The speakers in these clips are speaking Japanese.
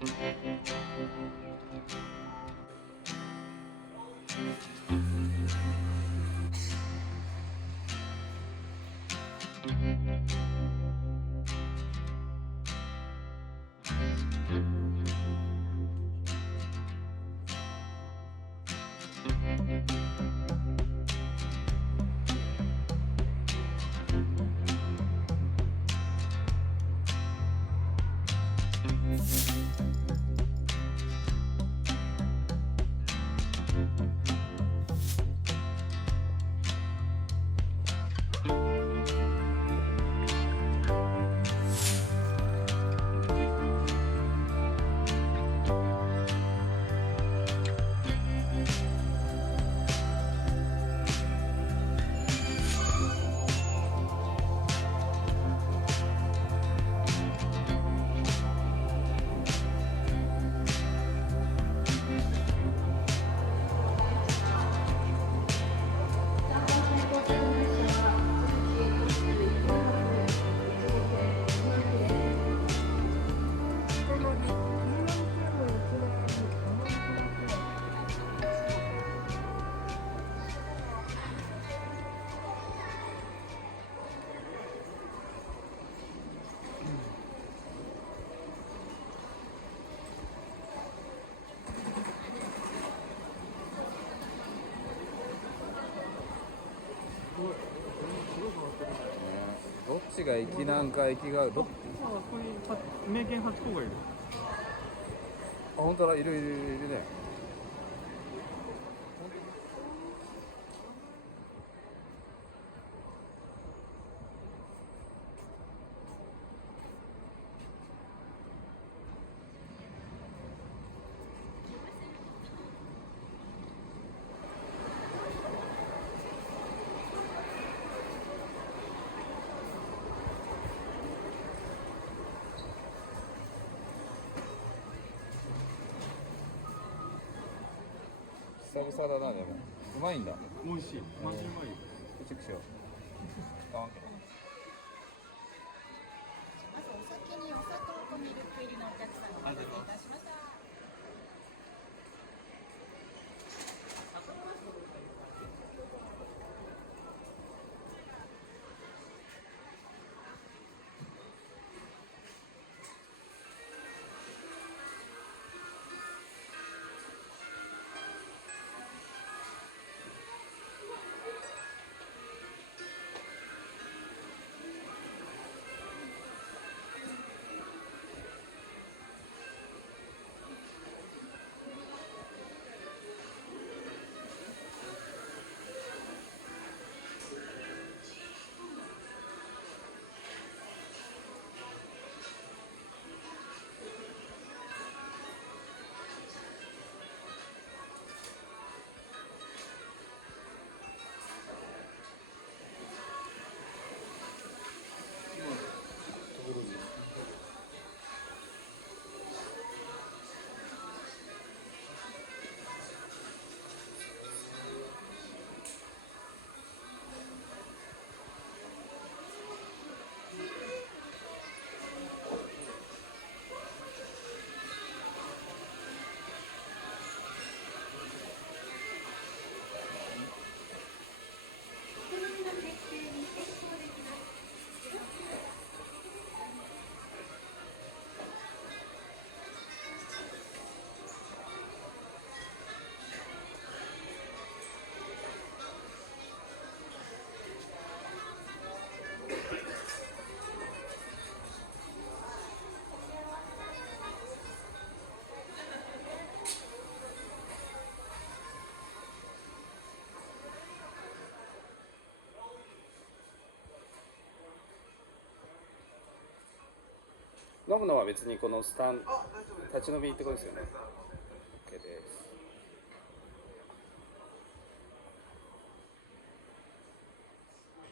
どっちが駅なんか駅がどっここに名犬ハチ公がいる。あ、本当だ、いるいるいるね。久々だな。でもうまいんだ。美味しい。マジうまいよ。チェックしよう。あ、まずお酒にお砂糖とミルク入りのお客様お待たせいたしました。飲むのは別にこのスタン立ち飲みってことですよね。 OK です。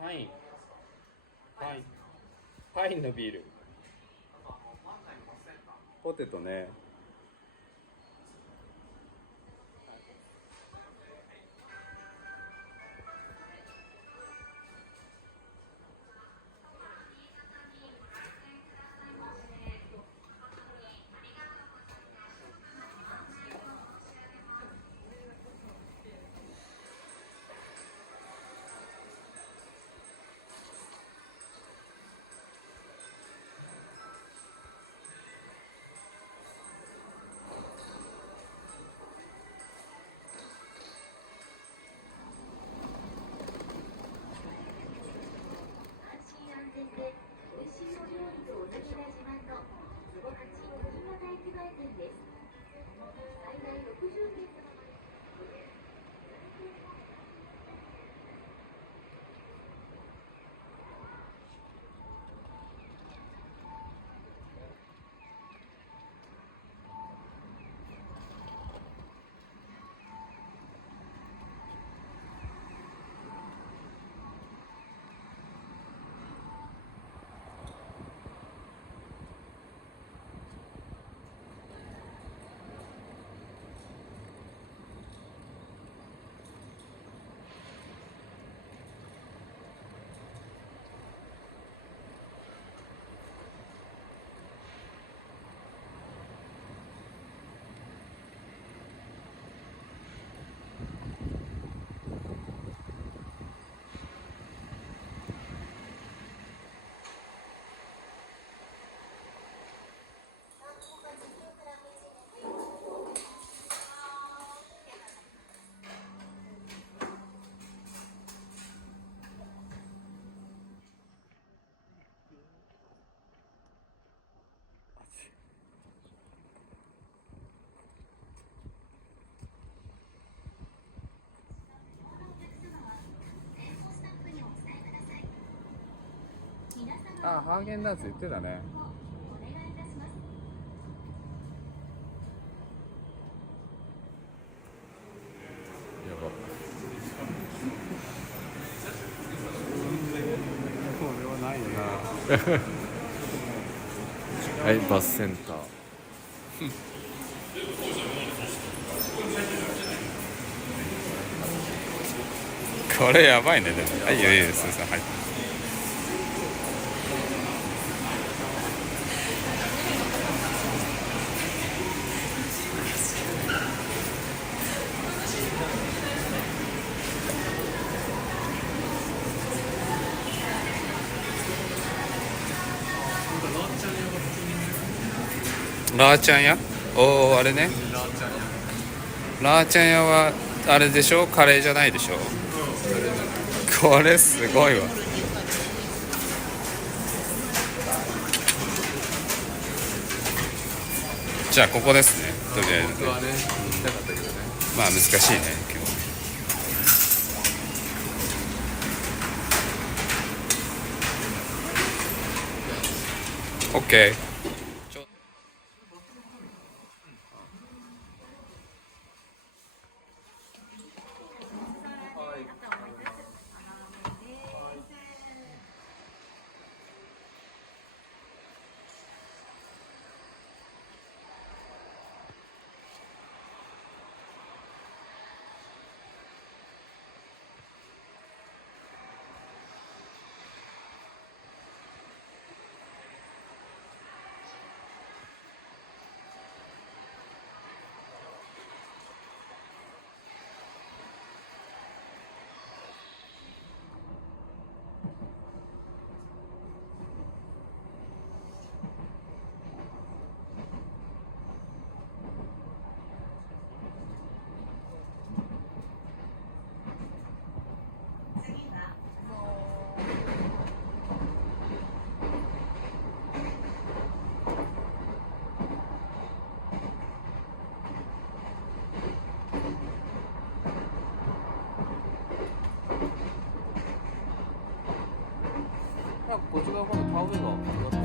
パインパインのビール、ポテトね。あ、ハーゲンダッツ言ってたね。やば。これはないな。はい、バスセンター。これやばいね、でも。はい、いいです、はい。ラーちゃん屋？おお、あれね。ラーちゃん屋はあれでしょ？カレーじゃないでしょ？これすごいわ。じゃあここですね、とりあえず。本当はね、行きたかったけどね。まあ難しいね、今日。オッケー。こっち側まで田植えが